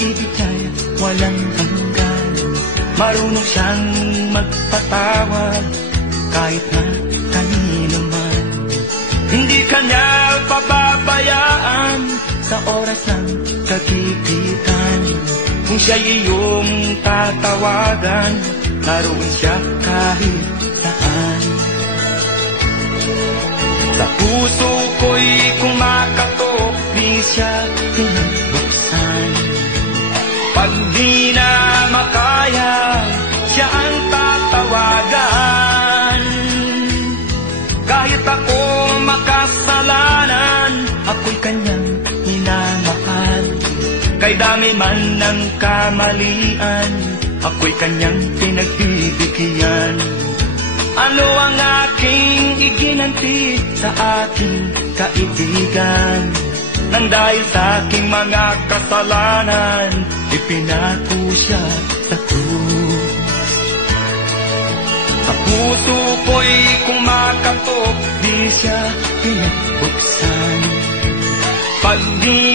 pag-ibig ay walang hanggan. Marunong siyang magpatawad kahit na kanino man. Hindi kanya pababayaan sa oras ng kagipitan. Kung siya'y iyong tatawagan, naroon siya kahit saan. Sa puso ko'y kumakatok, di siya pinabuksan. Pag di na makaya, siya ang tatawagan. Kahit ako makasalanan, ako'y kanyang minamahal. Kay dami man ng kamalian, ako'y kanyang pinagbibigyan. Ano ang aking iginanti sa aking kaibigan? Nang dahil sa aking mga kasalanan, ipinako siya sa krus. Sa puso ko'y kumakatok, di siya pinabuksan. Pag di